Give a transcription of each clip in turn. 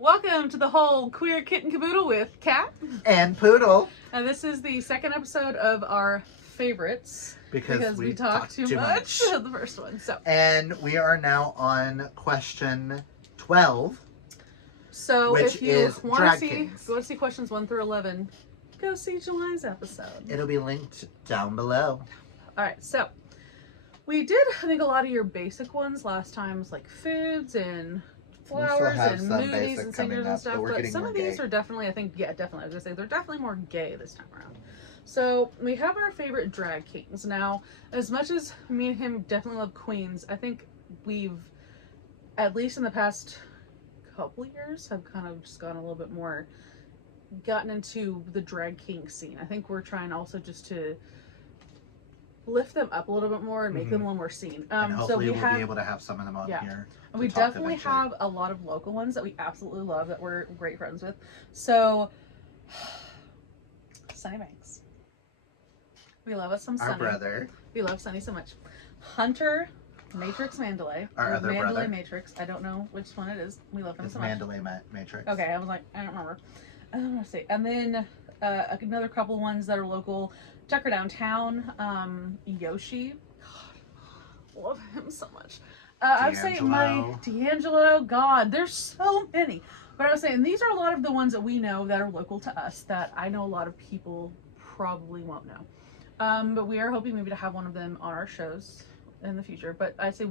Welcome to the whole Queer Kitten Caboodle with Cat. And Poodle. And this is the second episode of our favorites. Because we talked too much of the first one. And we are now on question 12. So which if you is want Drag to Kings. see questions 1 through 11, go see July's episode. It'll be linked down below. Alright, so we did, I think, a lot of your basic ones last time, like foods and flowers and movies and singers and stuff, but some of these are definitely, I think, definitely, I was gonna say, they're definitely more gay this time around. So we have our favorite drag kings. Now, as much as me and him definitely love queens, I think we've, at least in the past couple years, have kind of just gotten a little bit more, gotten into the drag king scene. I think we're trying also just to lift them up a little bit more and make them a little more seen. And hopefully we'll be able to have some of them on here. And we definitely have a lot of local ones that we absolutely love, that we're great friends with. So, Sunny Banks. We love us some Sunny. Our brother. We love Sunny so much. Hunter Matrix Mandalay. Our other Mandalay brother. Matrix. I don't know which one it is. We love him It's so much. Mandalay Matrix. Okay, I was like, I don't remember. I don't know what to say. And then another couple ones that are local. Tucker Downtown. Yoshi. God, love him so much. I would say my D'Angelo. God, there's so many. But I was saying, these are a lot of the ones that we know that are local to us that I know a lot of people probably won't know. But we are hoping maybe to have one of them on our shows in the future. But I'd say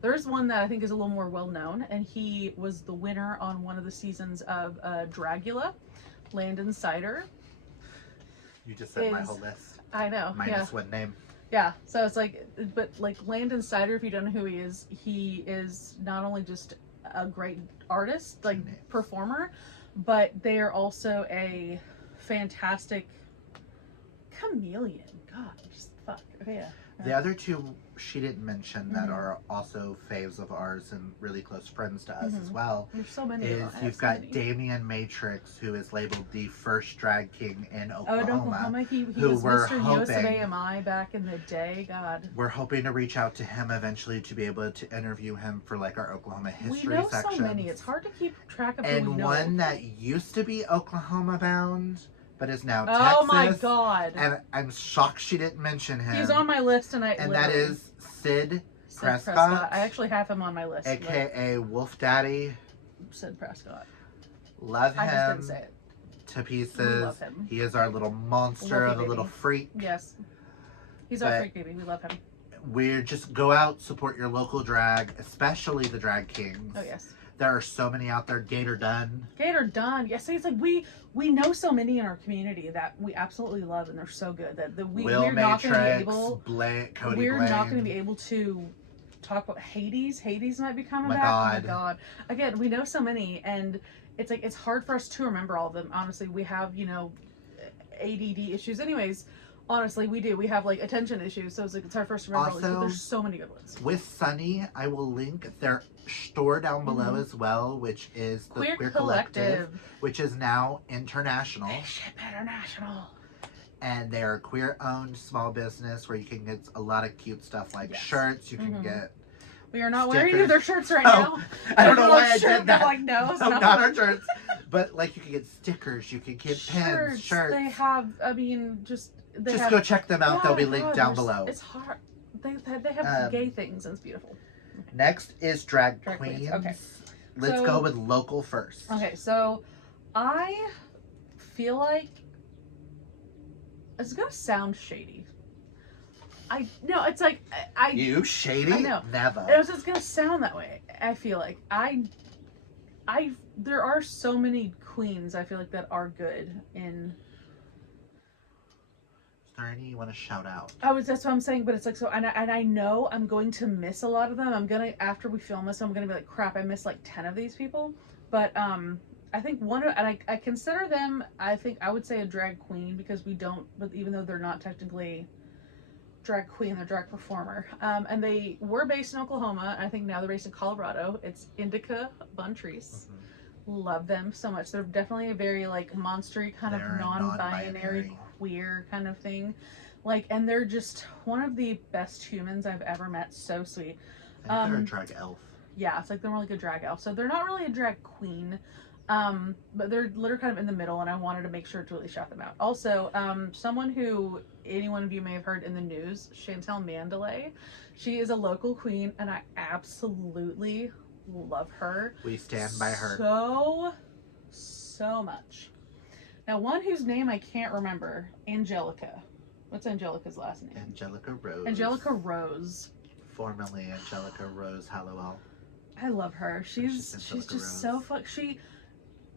there's one that I think is a little more well known, and he was the winner on one of the seasons of Dragula, Landon Cider. You just said my whole list. I know. Minus one name. Yeah, so it's like, but like Landon Cider, if you don't know who he is not only just a great artist, like performer, but they are also a fantastic chameleon. God, just fuck. Okay, yeah. The other two she didn't mention that are also faves of ours and really close friends to us as well. There's so many. You've got Damian Matrix, who is labeled the first drag king in Oklahoma. Oh, in Oklahoma, he was Mr. US of AMI back in the day. God. We're hoping to reach out to him eventually to be able to interview him for like our Oklahoma history section. We know section. so many. It's hard to keep track of. And who we know. one that used to be Oklahoma bound, but is now Texas. Oh my God. And I'm shocked she didn't mention him. He's on my list tonight. And that is Sid Prescott. I actually have him on my list. AKA Wolf Daddy. Sid Prescott. Love him. I just didn't say it. To pieces. We love him. He is our little monster of a little freak. Yes. He's our freak baby. We love him. We're just go out, support your local drag, especially the drag kings. Oh yes. There are so many out there. Gator Dunn. Gator Dunn. Yes, it's like we know so many in our community that we absolutely love, and they're so good that we're not going to be able. We're not going to be able to talk about Hades. Hades might be coming back. God. Oh my God. Again, we know so many, and it's like it's hard for us to remember all of them. Honestly, we have ADD issues. Anyways. Honestly, we do. We have like attention issues, so it's hard for us to remember all these, but there's so many good ones. With Sunny, I will link their store down below as well, which is the Queer Collective, which is now international. They ship international. And they're a queer-owned small business where you can get a lot of cute stuff like shirts. You can get. We are not wearing any of their shirts right now. I don't know why I did that. Like, no, not our shirts. But like you can get stickers, you can get pins, shirts. They have. I mean, just go check them out. They'll be linked down below. It's hard. They have gay things, and it's beautiful. Next is drag queens. Okay. Let's go with local first. Okay, so I feel like it's gonna sound shady. It's like You shady? I know. Never. It's just gonna sound that way. I feel like there are so many queens I feel like that are good in. Is there any you want to shout out? That's what I'm saying, but it's like so, and I know I'm going to miss a lot of them. After we film this, I'm gonna be like, crap, I missed like 10 of these people. But I think I consider them. I think I would say a drag queen because but even though they're not technically drag queen, they're drag performer. And they were based in Oklahoma. I think now they're based in Colorado. It's Indica Buntrice. Love them so much. They're definitely a very like monstery kind of non-binary queer kind of thing. Like, and they're just one of the best humans I've ever met. So sweet. I think they're a drag elf. Yeah, it's like they're more like a drag elf. So they're not really a drag queen. But they're literally kind of in the middle, and I wanted to make sure to really shout them out. Also, someone who any one of you may have heard in the news, Chantel Mandalay. She is a local queen, and I absolutely love her. We stand by her. So much. Now, one whose name I can't remember, Angelica. What's Angelica's last name? Angelica Rose. Angelica Rose. Formerly Angelica Rose Hallowell. I love her. She's just Rose. so fun.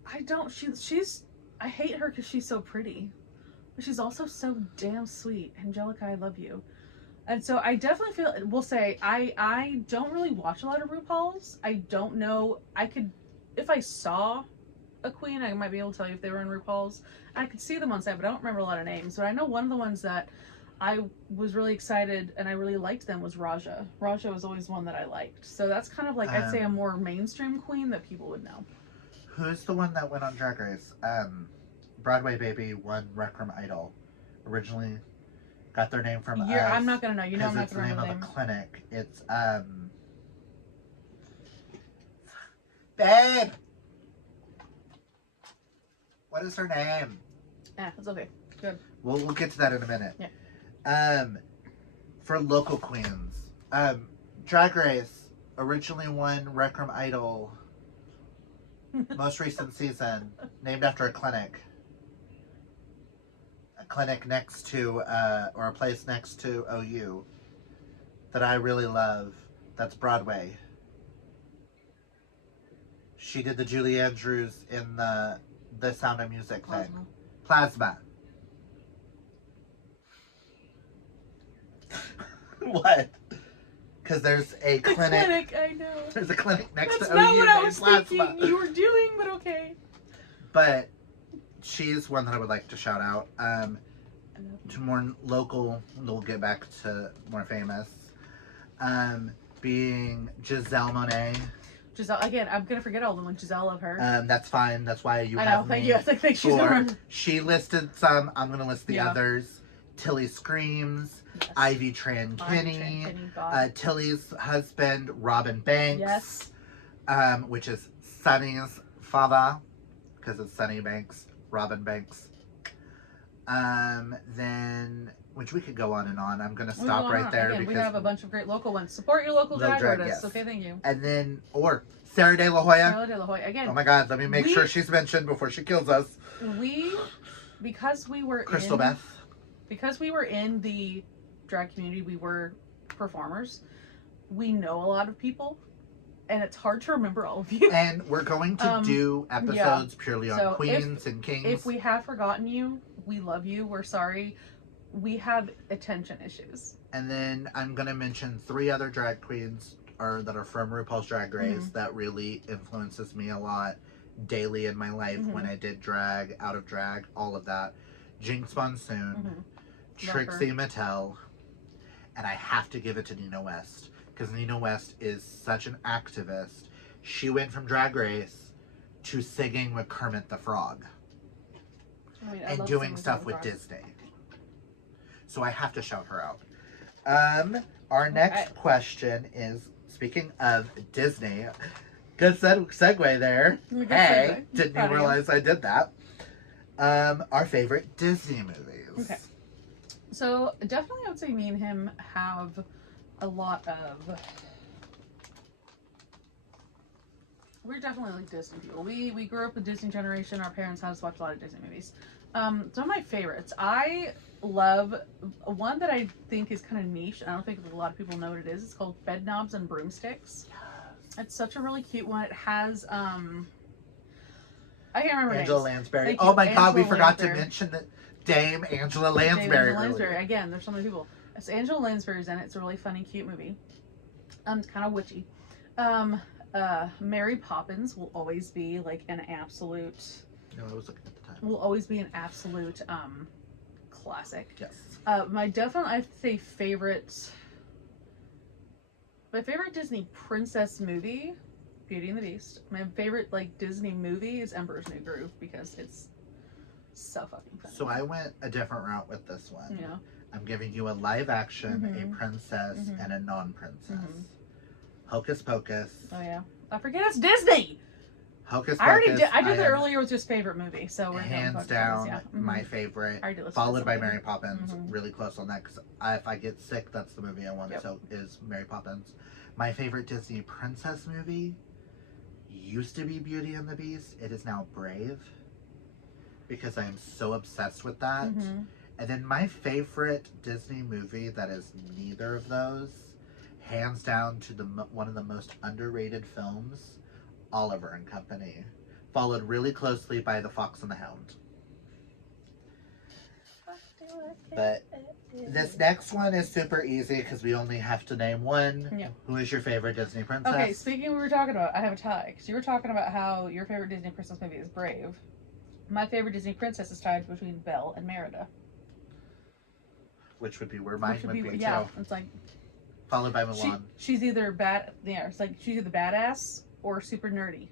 I hate her because she's so pretty. But she's also so damn sweet. Angelica, I love you. And so I definitely will say, I don't really watch a lot of RuPaul's. I don't know. If I saw a queen, I might be able to tell you if they were in RuPaul's. I could see them on set, but I don't remember a lot of names. But I know one of the ones that I was really excited and I really liked them was Raja. Raja was always one that I liked. So that's kind of like, I'd say a more mainstream queen that people would know. Who's the one that went on Drag Race? Broadway Baby won Rec Room Idol. Originally got their name from I'm not gonna know. You know I'm not it's gonna the name remember of a clinic. It's Babe! What is her name? It's okay. Good. We'll get to that in a minute. Yeah. For local queens, Drag Race originally won Rec Room Idol. Most recent season, named after a clinic. A clinic next to, or a place next to OU that I really love. That's Broadway. She did the Julie Andrews in the Sound of Music thing. Plasma. What? Because there's a clinic. I know. There's a clinic next That's to OU. not what I was Plasma. thinking you were doing, but okay. But she's one that I would like to shout out. To more local, we'll get back to more famous. Being Giselle Monet. Giselle, again, I'm gonna forget all of them when Giselle, love her. That's fine. That's why you I have know, me. thank you. I think she's gonna remember. She listed some. I'm gonna list the others. Tilly Screams, Yes. Ivy Tran Kinney, Tilly's husband, Robin Banks. Yes. Which is Sunny's father, because it's Sunny Banks, Robin Banks. Then, which we could go on and on. I'm gonna stop right there. Again, because we have a bunch of great local ones. Support your local drag artists. Yes. Okay, thank you. And then, or Sarah De La Hoya. Sarah De La Hoya. Again. Oh my God, let me make sure she's mentioned before she kills us. Because we were Crystal Beth. Because we were in the drag community, we were performers. We know a lot of people, and it's hard to remember all of you. And we're going to do episodes purely on queens and kings. If we have forgotten you, we love you. We're sorry. We have attention issues. And then I'm going to mention 3 other drag queens that are from RuPaul's Drag Race that really influences me a lot daily in my life when I did drag, out of drag, all of that. Jinx Monsoon, Trixie Mattel, and I have to give it to Nina West because Nina West is such an activist. She went from Drag Race to singing with Kermit the Frog and doing stuff with Disney. So I have to shout her out. Our next question is, speaking of Disney, good segue there. Hey, didn't even realize I did that. Our favorite Disney movies. Okay. So definitely I would say me and him have a lot of... We're definitely like Disney people. We grew up with Disney generation. Our parents had us watch a lot of Disney movies. Some of my favorites. I love one that I think is kind of niche. I don't think a lot of people know what it is. It's called Bedknobs and Broomsticks. Yes. It's such a really cute one. It has I can't remember Angela names. Lansbury. Oh my God, we forgot to mention that Dame Angela Lansbury. Again, there's so many people. It's Angela Lansbury's in it. It's a really funny, cute movie. It's kind of witchy. Mary Poppins will always be like an absolute. No, I was looking at the time. Will always be an absolute classic. Yes. My definitely, I'd say my favorite Disney princess movie, Beauty and the Beast. My favorite like Disney movie is Emperor's New Groove because it's so fucking funny. So I went a different route with this one. Yeah. I'm giving you a live action, a princess, and a non-princess. Hocus Pocus. Oh yeah. I forget it's Disney! Hocus I already Pocus, did. I did that am earlier with just favorite movie, so we're hands going down yeah. my favorite. I already listed Followed by something. Mary Poppins, Mhm. really close on that because if I get sick, that's the movie I want. Yep. So is Mary Poppins. My favorite Disney princess movie used to be Beauty and the Beast. It is now Brave because I am so obsessed with that. Mhm. And then my favorite Disney movie that is neither of those, hands down to one of the most underrated films, Oliver and Company, followed really closely by The Fox and the Hound. But this next one is super easy because we only have to name one. Yep. Who is your favorite Disney princess? Okay, speaking of what we were talking about, I have a tie. Because you were talking about how your favorite Disney princess movie is Brave. My favorite Disney princess is tied between Belle and Merida. Which would be where mine would be yeah, too. it's like Followed by Mulan. She's either it's like she's either badass or super nerdy.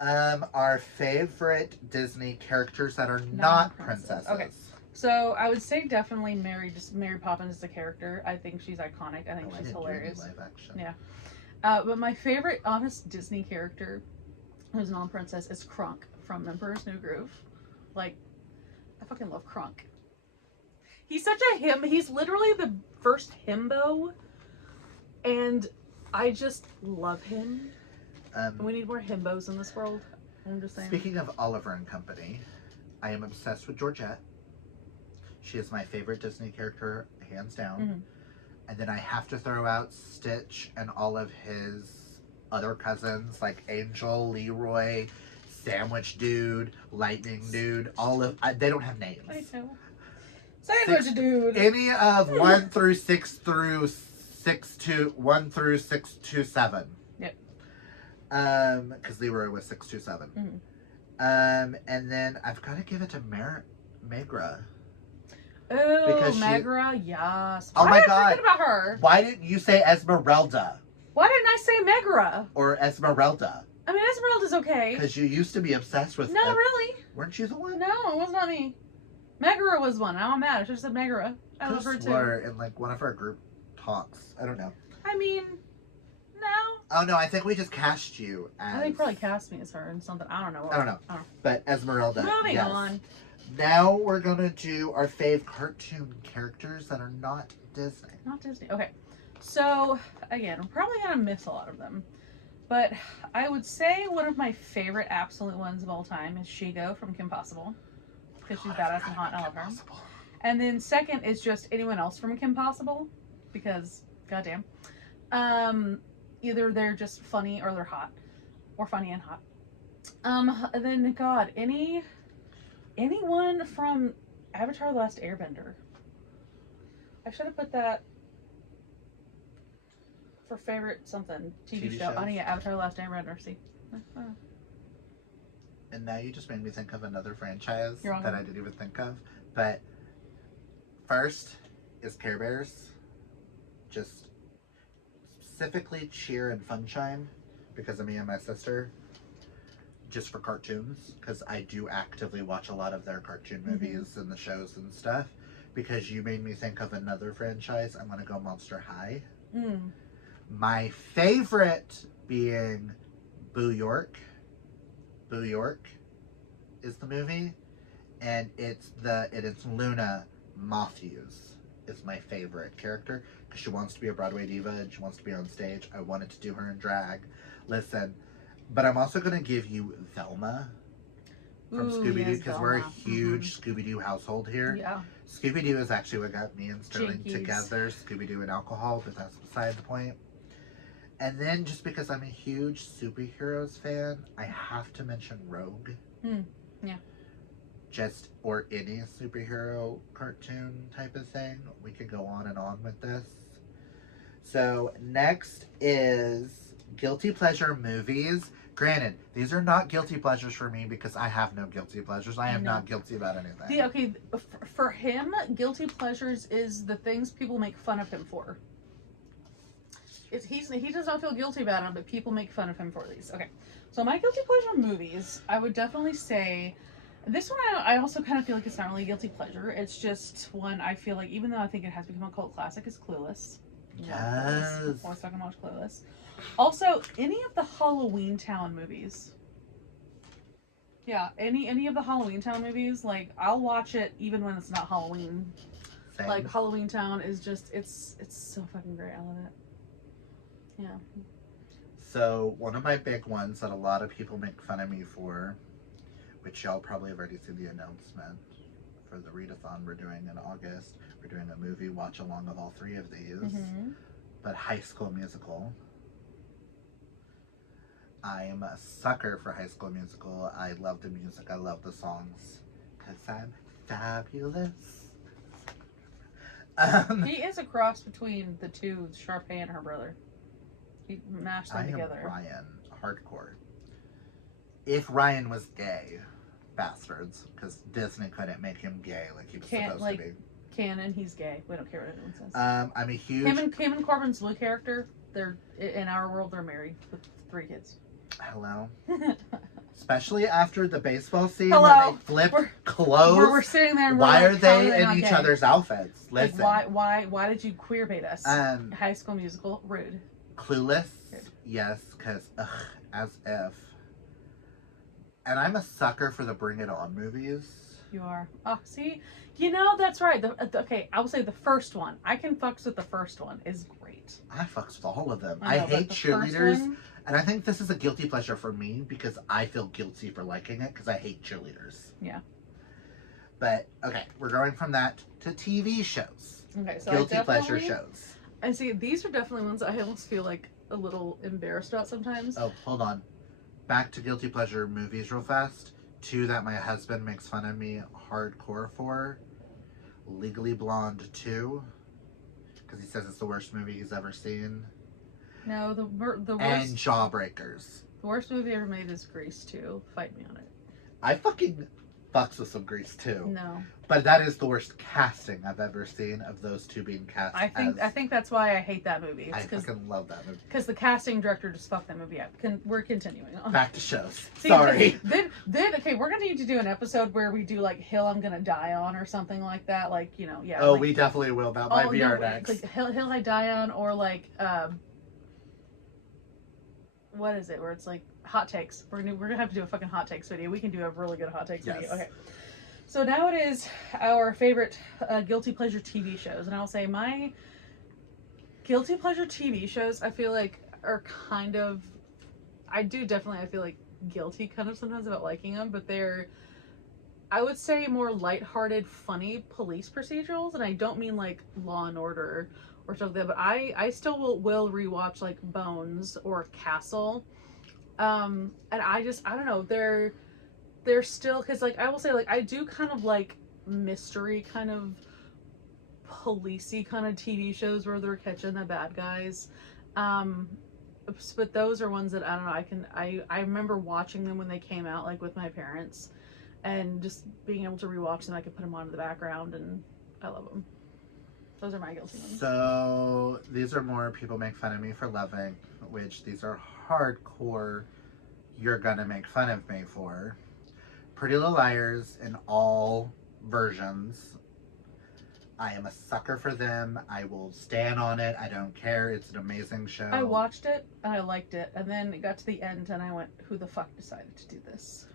Our favorite Disney characters that are not princesses. Okay. So I would say definitely Mary Poppins is the character. I think she's iconic. I think she's hilarious. Live action. Yeah. But my favorite honest Disney character who's non-princess is Kronk from Emperor's New Groove. Like, I fucking love Kronk. He's such a he's literally the first himbo, and I just love him. We need more himbos in this world. I'm just saying. Speaking of Oliver and Company, I am obsessed with Georgette. She is my favorite Disney character, hands down. Mm-hmm. And then I have to throw out Stitch and all of his other cousins, like Angel, Leroy, Sandwich Dude, Lightning Dude. All of they don't have names. I know. Sandwich Dude. Any of 1 through 6 through 1 through 6 to 7. Yep. Because Leroy was 6 to 7. Mm-hmm. And then I've got to give it to Megra. Oh, Megra, yes. Oh my God! God! Thinking about her. Why didn't you say Esmeralda Why didn't I say Megra? or Esmeralda? I mean, Esmeralda's okay. Because you used to be obsessed with. No, really. Weren't you the one? No, it was not me. Megra was one. Now I'm mad. I should have said Megra. I love her too. In like one of our group talks. I don't know. I mean, no. Oh no, I think we just cast you as. I think probably cast me as her and something. I don't know. I don't know. But Esmeralda. Moving on. Now we're gonna do our fave cartoon characters that are not Disney. Not Disney. Okay. So again, I'm probably gonna miss a lot of them, but I would say one of my favorite absolute ones of all time is Shigo from Kim Possible, because she's badass and hot and I love her. And then second is just anyone else from Kim Possible, because goddamn, either they're just funny or they're hot, or funny and hot. And then God, anyone from Avatar: The Last Airbender. I should have put that for favorite something TV show. Oh yeah, Avatar: The Last Airbender. See. And now you just made me think of another franchise You're that I didn't even think of. But first is Care Bears. Just specifically Cheer and Funshine because of me and my sister. Just for cartoons, because I do actively watch a lot of their cartoon movies and the shows and stuff. Because you made me think of another franchise, I'm gonna go Monster High. My favorite being Boo York. Boo York is the movie, and it's Luna Matthews is my favorite character because she wants to be a Broadway diva and she wants to be on stage. I wanted to do her in drag. Listen. But I'm also going to give you Velma from Scooby-Doo because we're a huge Scooby-Doo household here. Yeah. Scooby-Doo is actually what got me and Sterling together. Scooby-Doo and alcohol, but that's beside the point. And then just because I'm a huge superheroes fan, I have to mention Rogue. Yeah. Or any superhero cartoon type of thing. We could go on and on with this. So next is guilty pleasure movies. Granted, these are not guilty pleasures for me because I have no guilty pleasures. I am not guilty about anything. Okay, for him, guilty pleasures is the things people make fun of him for. He does not feel guilty about them, but people make fun of him for these. Okay, so my guilty pleasure movies, I would definitely say, this one I also kind of feel like it's not really a guilty pleasure. It's just one I feel like, even though I think it has become a cult classic, is Clueless. Yes. Before second watch Clueless. Also, any of the Halloween Town movies. Yeah, any of the Halloween Town movies, like I'll watch it even when it's not Halloween. Same. Like Halloween Town is just it's so fucking great. I love it. Yeah. So one of my big ones that a lot of people make fun of me for, which y'all probably have already seen the announcement for the readathon we're doing in August. We're doing a movie watch along of all three of these. Mm-hmm. But High School Musical. I am a sucker for High School Musical. I love the music. I love the songs. Because I'm fabulous. He is a cross between the two, Sharpay and her brother. He mashed them together. Ryan, hardcore. If Ryan was gay, bastards, because Disney couldn't make him gay like he was supposed to be. Canon, he's gay. We don't care what anyone says. I'm a huge. Him and Corbin's blue character. They're in our world. They're married with 3 kids. Hello. Especially after the baseball scene Hello. where they flip clothes. We're sitting there. And why we're are like, they in each other's outfits? Listen. Like, why did you queer bait us? High School Musical, rude. Clueless, Rude. Yes, because as if. And I'm a sucker for the Bring It On movies. You are. Oh, see, that's right. Okay, I will say the first one. I can fucks with the first one. Is great. I fucks with all of them. I hate cheerleaders. And I think this is a guilty pleasure for me because I feel guilty for liking it because I hate cheerleaders. Yeah. But, okay, we're going from that to TV shows. Okay, so guilty pleasure shows. And see, these are definitely ones I almost feel like a little embarrassed about sometimes. Oh, hold on. Back to guilty pleasure movies real fast. 2 that my husband makes fun of me hardcore for. Legally Blonde 2. Because he says it's the worst movie he's ever seen. No, the worst. And Jawbreakers. The worst movie ever made is Grease 2. Fight me on it. I fucking fucks with some Grease too. No. But that is the worst casting I've ever seen of those 2 being cast. I think that's why I hate that movie. I fucking love that movie. Because the casting director just fucked that movie up. We're continuing on. Back to shows. See, Sorry. Then okay, we're gonna need to do an episode where we do like Hill I'm Gonna Die On or something like that. Like, yeah. Oh, like, we definitely will. That might be our next. Like Hill I Die On, or like what is it? Where it's like hot takes. We're gonna have to do a fucking hot takes video. We can do a really good hot takes video. Okay. So now it is our favorite guilty pleasure TV shows, and I'll say my guilty pleasure TV shows I feel like are kind of, I feel like guilty kind of sometimes about liking them, but they're, I would say, more lighthearted, funny police procedurals, and I don't mean like Law and Order or stuff like that, but I still will rewatch like Bones or Castle, and I don't know, they're still, because like I will say, like I do kind of like mystery kind of policey kind of TV shows where they're catching the bad guys, but those are ones that I don't know, I remember watching them when they came out, like with my parents, and just being able to rewatch them. I could put them on in the background, and I love them. Those are my guilty ones. So these are more people make fun of me for loving, which these are hardcore you're gonna make fun of me for. Pretty Little Liars in all versions. I am a sucker for them. I will stand on it. I don't care. It's an amazing show. I watched it and I liked it, and then it got to the end and I went, who the fuck decided to do this?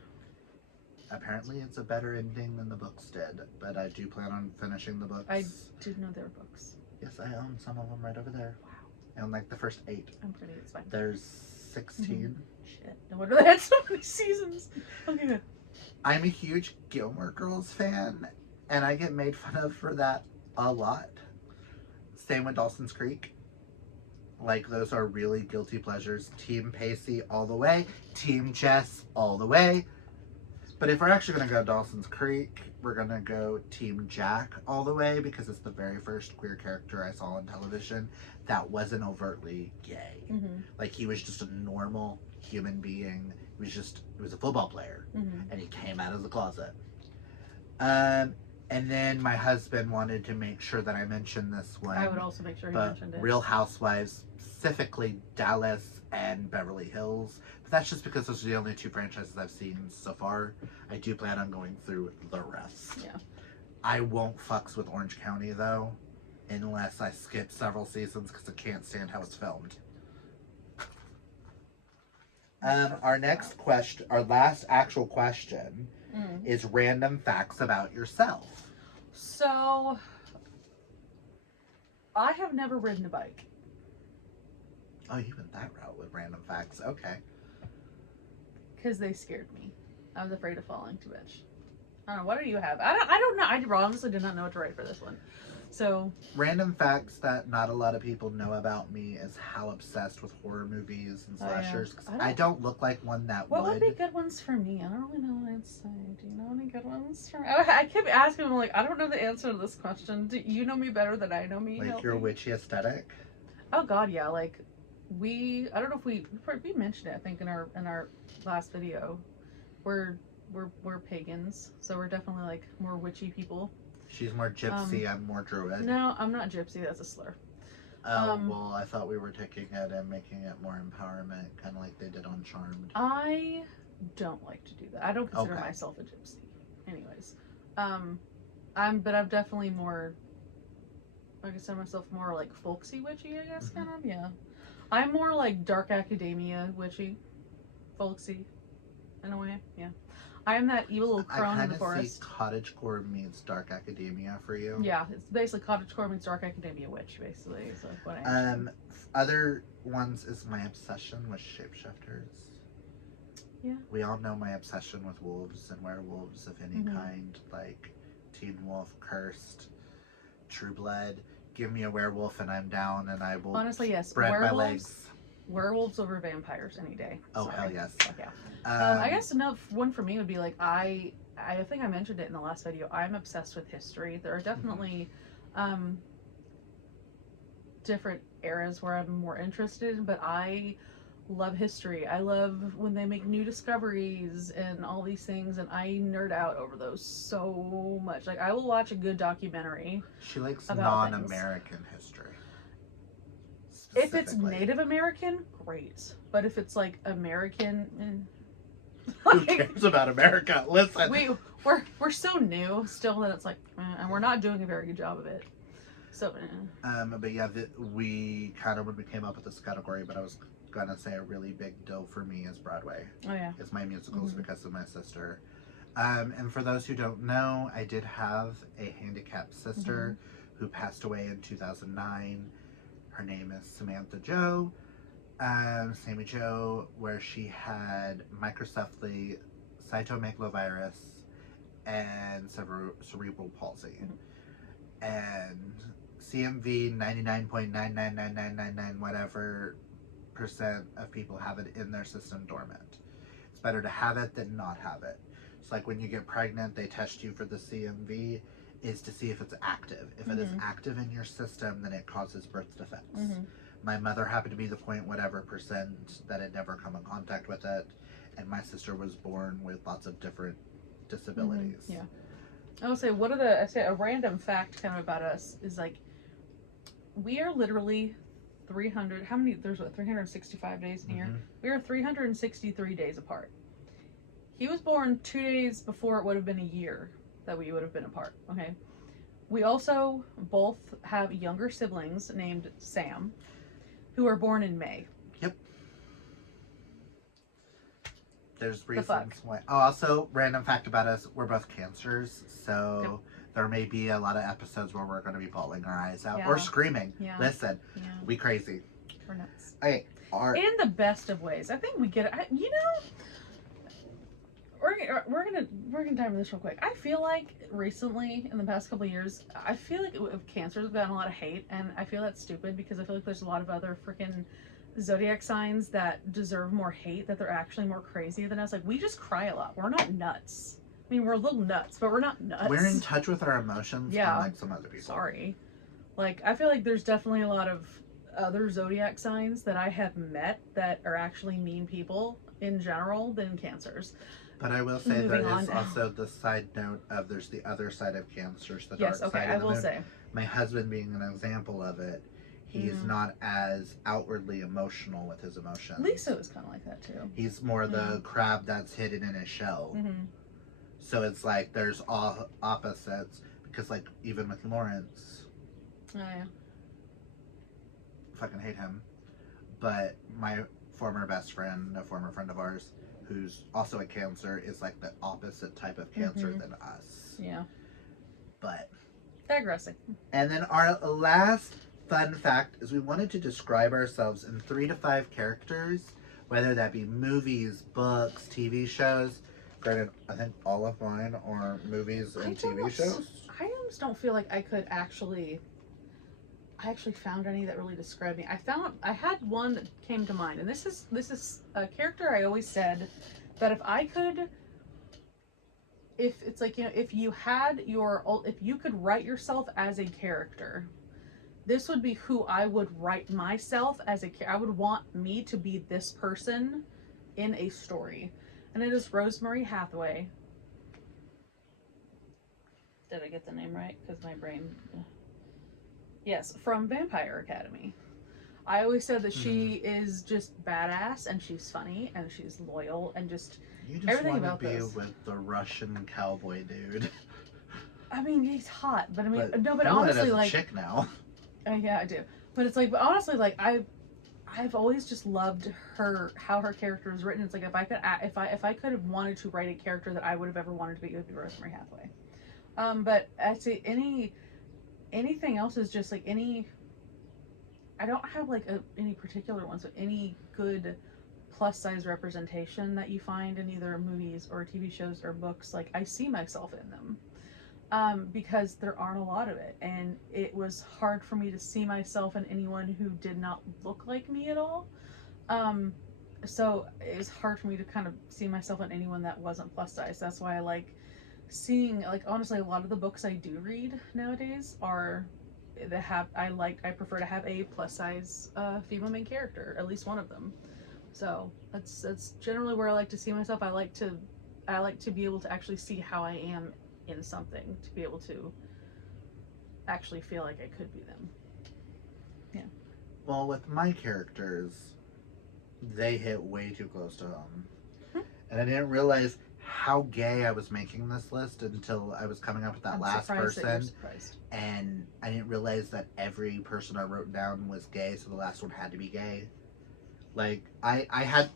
Apparently it's a better ending than the books did, but I do plan on finishing the books. I didn't know there were books. Yes, I own some of them right over there. Wow. And like the first 8. I'm pretty, it's fine. There's 16. Mm-hmm. Shit. No wonder they had so many seasons. Okay, good. I'm a huge Gilmore Girls fan, and I get made fun of for that a lot. Same with Dawson's Creek. Like, those are really guilty pleasures. Team Pacey all the way. Team Jess all the way. But if we're actually going to go Dawson's Creek, we're going to go Team Jack all the way, because it's the very first queer character I saw on television that wasn't overtly gay. Mm-hmm. Like, he was just a normal human being. He was a football player. Mm-hmm. And he came out of the closet. And then my husband wanted to make sure that I mentioned this one. I would also make sure he mentioned it. Real Housewives, specifically Dallas and Beverly Hills. But that's just because those are the only 2 franchises I've seen so far. I do plan on going through the rest. Yeah. I won't fucks with Orange County, though. unless I skip several seasons because I can't stand how it's filmed. Our next question, our last actual question, is random facts about yourself. So, I have never ridden a bike. Oh, you went that route with random facts. Okay. Because they scared me. I was afraid of falling too much. I don't know. What do you have? I don't know. I honestly did not know what to write for this one. So random facts that not a lot of people know about me is how obsessed with horror movies and slashers. Oh, yeah. I don't look like one that what would be good ones for me? I don't really know what I'd say. Do you know any good ones for me? I keep asking him, like, I don't know the answer to this question. Do you know me better than I know me? Like your witchy aesthetic? Oh God, yeah. Like I don't know if we mentioned it. I think in our last video, we're pagans, so we're definitely like more witchy people. She's more gypsy, I'm more druid. No, I'm not gypsy, that's a slur. Well, I thought we were taking it and making it more empowerment, kind of like they did on Charmed. I don't like to do that. I don't consider myself a gypsy. Anyways. I'm definitely more, I consider myself more like folksy witchy, I guess, kind of, yeah. I'm more like dark academia witchy, folksy, in a way, yeah. I am that evil little crone in the forest. I kind of see cottagecore meets dark academia for you. Yeah, it's basically cottagecore meets dark academia witch, basically. Is like what I am. Other ones is my obsession with shapeshifters. Yeah. We all know my obsession with wolves and werewolves of any kind, like Teen Wolf, Cursed, True Blood. Give me a werewolf and I'm down, and I will honestly, yes, spread my legs. Werewolves over vampires any day. Oh, hell yes. Like, yeah. I guess another one for me would be like, I think I mentioned it in the last video, I'm obsessed with history. There are definitely different eras where I'm more interested in, but I love history. I love when they make new discoveries and all these things, and I nerd out over those so much. Like, I will watch a good documentary. She likes non-American history. If it's Native American, great. But if it's like American, who cares about America? Listen, we're so new still that it's like, and we're not doing a very good job of it. So, but yeah, we kind of when we came up with this category, but I was gonna say a really big deal for me is Broadway. Oh yeah, it's my musicals because of my sister. And for those who don't know, I did have a handicapped sister who passed away in 2009. Her name is Samantha Jo, Sammy Jo, where she had microcephaly, cytomegalovirus, and cerebral palsy. And CMV 99.999999 whatever % of people have it in their system dormant. It's better to have it than not have it. It's like when you get pregnant, they test you for the CMV is to see if it's active. If it is active in your system, then it causes birth defects. My mother happened to be the .whatever% that had never come in contact with it, and my sister was born with lots of different disabilities. Yeah. I will say, a random fact kind of about us is like, we are literally 365 days in a year? We are 363 days apart. He was born 2 days before it would have been a year that we would have been apart, okay? We also both have younger siblings named Sam, who are born in May. Yep. There's reasons why. Oh, also, random fact about us, we're both cancers, so there may be a lot of episodes where we're going to be bawling our eyes out or screaming. Yeah. Listen, we crazy. We're nuts. Okay, in the best of ways. I think we get it. You know, we're gonna dive into this real quick. I feel like recently, in the past couple of years, I feel like cancers have gotten a lot of hate, and I feel that's stupid because I feel like there's a lot of other freaking zodiac signs that deserve more hate, that they're actually more crazy than us. Like, we just cry a lot. We're not nuts. I mean, we're a little nuts, but we're not nuts. We're in touch with our emotions, unlike some other people. Sorry. Like, I feel like there's definitely a lot of other zodiac signs that I have met that are actually mean people in general than cancers. But I will say there is also the side note of there's the other side of cancers, the dark side of the moon. Say. My husband being an example of it, he's not as outwardly emotional with his emotions. Lisa was kind of like that too. He's more the crab that's hidden in his shell. So it's like there's all opposites because like even with Lawrence, Oh, yeah. Fucking hate him. But my former best friend, a former friend of ours, who's also a Cancer, is like the opposite type of Cancer than us. Yeah. But digressing. And then our last fun fact is we wanted to describe ourselves in 3 to 5 characters, whether that be movies, books, TV shows. Granted, I think all of mine are movies and TV shows. I almost don't feel like I could actually. I actually found any that really described me. I had one that came to mind, and this is a character I always said that if it's like, you know, if you could write yourself as a character, this would be who I would write myself as I would want me to be this person in a story, and it is Rosemary Hathaway. Did I get the name right? Because my brain. Yes, from Vampire Academy. I always said that she is just badass, and she's funny, and she's loyal, and just everything about this. You just want to be with the Russian cowboy dude. I mean, he's hot, but I mean, but honestly, like, chick now. Yeah, I do. But it's like, but honestly, like, I've always just loved how her character is written. It's like, if I could have wanted to write a character that I would have ever wanted to be, it would be Rosemary Hathaway. But I'd say anything else is just like I don't have like any particular ones, but any good plus size representation that you find in either movies or TV shows or books, like I see myself in them, because there aren't a lot of it, and it was hard for me to see myself in anyone who did not look like me at all. So it was hard for me to kind of see myself in anyone that wasn't plus size. That's why I like seeing, like, honestly, a lot of the books I do read nowadays are I prefer to have a plus size female main character, at least one of them. So that's generally where I like to see myself. I like to be able to actually see how I am in something, to be able to actually feel like I could be them. Yeah. Well, with my characters, they hit way too close to home. And I didn't realize how gay I was making this list until I was coming up with that last person. And I didn't realize that every person I wrote down was gay, so the last one had to be gay. Like, I had...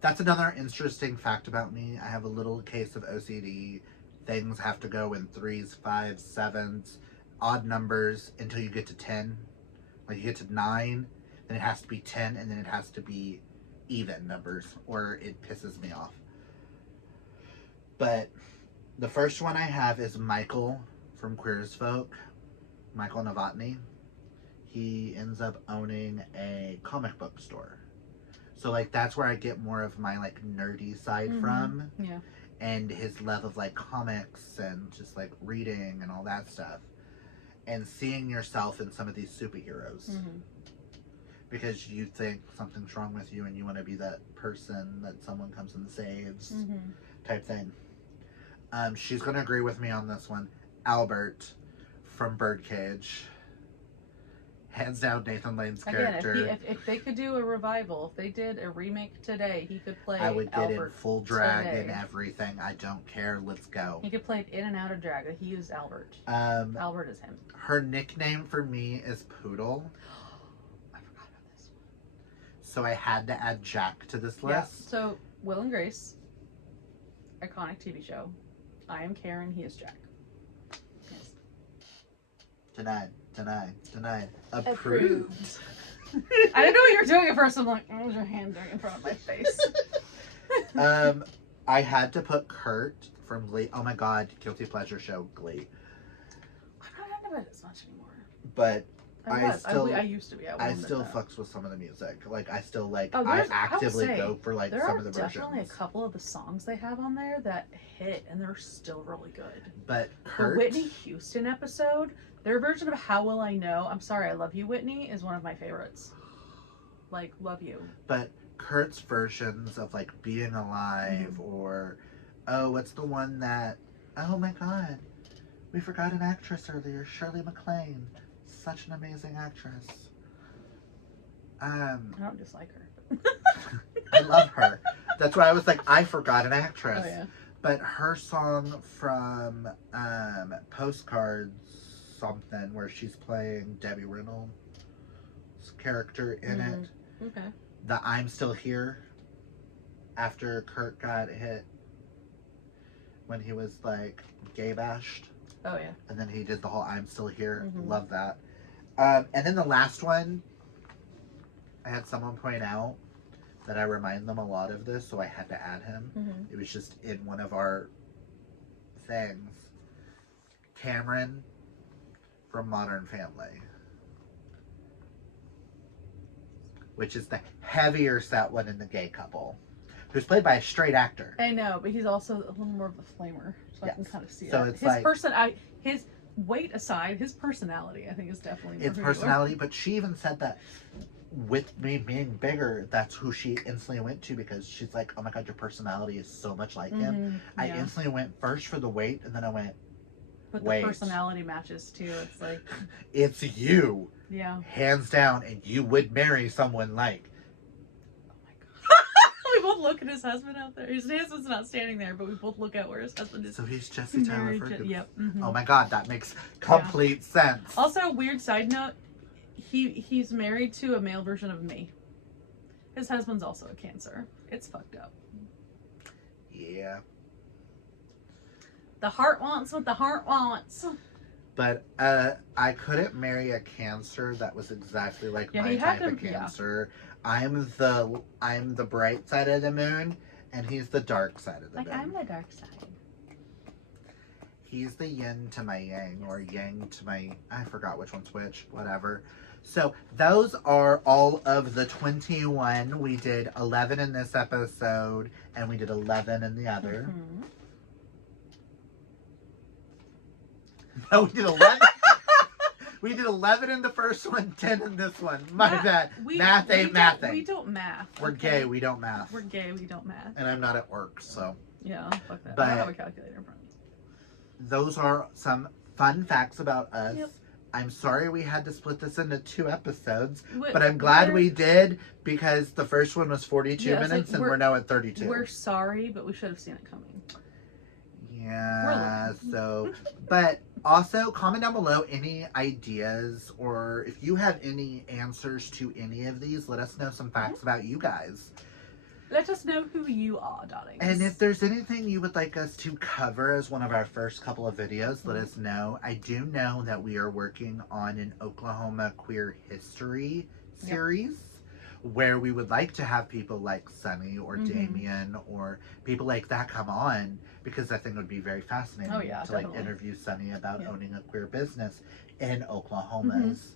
That's another interesting fact about me. I have a little case of OCD. Things have to go in 3s, 5s, 7s, odd numbers until you get to 10. Like, you get to 9, then it has to be 10, and then it has to be even numbers, or it pisses me off. But the first one I have is Michael from Queer as Folk, Michael Novotny. He ends up owning a comic book store. So, like, that's where I get more of my, like, nerdy side from. Yeah. And his love of, like, comics and just, like, reading and all that stuff. And seeing yourself in some of these superheroes. Because you think something's wrong with you and you want to be that person that someone comes and saves type thing. She's going to agree with me on this one. Albert from Birdcage. Hands down Nathan Lane's character. Again, if they could do a revival, if they did a remake today, he could play Albert. I would get Albert in full drag today. And everything. I don't care. Let's go. He could play it in and out of drag. He is Albert. Albert is him. Her nickname for me is Poodle. I forgot about this one. So I had to add Jack to this list. Yeah. So Will and Grace, iconic TV show. I am Karen. He is Jack. Yes. Denied. Approved. I didn't know what you were doing at first. I'm like, what was your hand doing in front of my face? I had to put Kurt from Glee. Oh my god, guilty pleasure show Glee. I'm not into it as much anymore. But I used to be. I still fucks with some of the music. Like, I still like. I actively go for like some of the versions. There are definitely a couple of the songs they have on there that hit, and they're still really good. But Kurt, the Whitney Houston episode, their version of "How Will I Know?" I'm sorry, I love you, Whitney, is one of my favorites. Like, love you. But Kurt's versions of like "Being Alive" or what's the one that? Oh my god, we forgot an actress earlier, Shirley MacLaine. Such an amazing actress. I don't dislike her. I love her. That's why I was like, I forgot an actress. Oh, yeah. But her song from Postcards something where she's playing Debbie Reynolds' character in it. Okay. The I'm Still Here, after Kurt got hit when he was like gay bashed. Oh yeah. And then he did the whole I'm Still Here. Mhm. Love that. And then the last one, I had someone point out that I remind them a lot of this, so I had to add him. Mhm. It was just in one of our things. Cameron from Modern Family, which is the heavier set one in the gay couple, who's played by a straight actor. I know, but he's also a little more of a flamer, so I can kind of see So it. it's His like, his weight aside, his personality, I think, is definitely more it's who you are. personality, but she even said that with me being bigger, that's who she instantly went to, because she's like, oh my god, your personality is so much like him. I Yeah. instantly went first for the weight, and then I went, But wait, the personality matches too. It's like, it's you, yeah. hands down, and you would marry someone like. Oh my god. We both look at his husband out there. His husband's not standing there, but we both look at where his husband is. So he's Jesse Tyler married. Ferguson. Yep. Mhm. Oh my god, that makes complete sense. Also, weird side note, he's married to a male version of me. His husband's also a Cancer. It's fucked up. Yeah. The heart wants what the heart wants. But I couldn't marry a Cancer that was exactly like Yeah, my he had type of to- yeah. Cancer. I'm the bright side of the moon, and he's the dark side of the Like, moon. I'm the dark side. He's the yin to my yang, or yang to my, I forgot which one's which, whatever. So those are all of the 21. We did 11 in this episode, and we did 11 in the other. Mhm. No, we did 11. We did 11 in the first one, 10 in this one. My bad. Math ain't mathing. We don't math. We're okay? gay, we don't math. We're gay, we don't math. And I'm not at work, so. Yeah, fuck that. But- I don't have a calculator in front of me. Those are some fun facts about us. Yep. I'm sorry we had to split this into 2 episodes, Wh- but I'm glad we're- we did, because the first one was 42 Yeah, it's minutes, like and we're now at 32. We're sorry, but we should have seen it coming. Yeah, We're so, but also comment down below any ideas, or if you have any answers to any of these, let us know some facts about you guys. Let us know who you are, darlings. And if there's anything you would like us to cover as one of our first couple of videos, let us know. I do know that we are working on an Oklahoma queer history series, where we would like to have people like Sunny or Damien or people like that come on, because I think it would be very fascinating Oh, yeah, to like definitely. interview Sunny about owning a queer business in Oklahoma's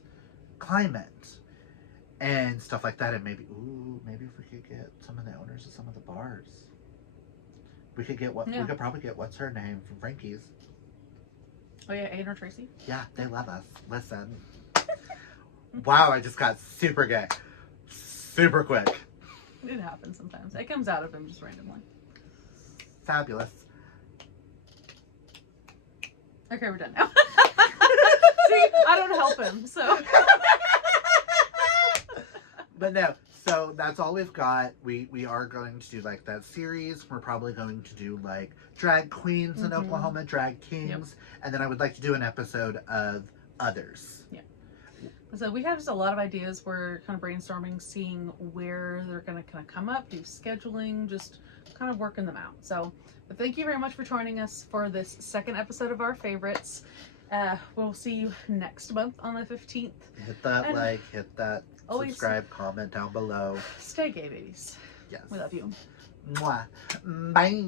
climate and stuff like that. And maybe if we could get some of the owners of some of the bars, we could get we could probably get, what's her name, from Frankie's. Oh yeah, Aiden or Tracy. Yeah, they love us. Listen. Wow, I just got super gay. Super quick. It happens sometimes. It comes out of him just randomly. Fabulous. Okay, we're done now. See, I don't help him, so. But no, so that's all we've got. We are going to do like that series. We're probably going to do like drag queens in Oklahoma, drag kings, and then I would like to do an episode of others. Yeah. So we have just a lot of ideas. We're kind of brainstorming, seeing where they're going to kind of come up, do scheduling, just kind of working them out. So, but thank you very much for joining us for this second episode of our favorites. We'll see you next month on the 15th. Hit that And like, hit that always subscribe, comment down below. stay gay, babies. Yes. We love you. Mwah. Bye.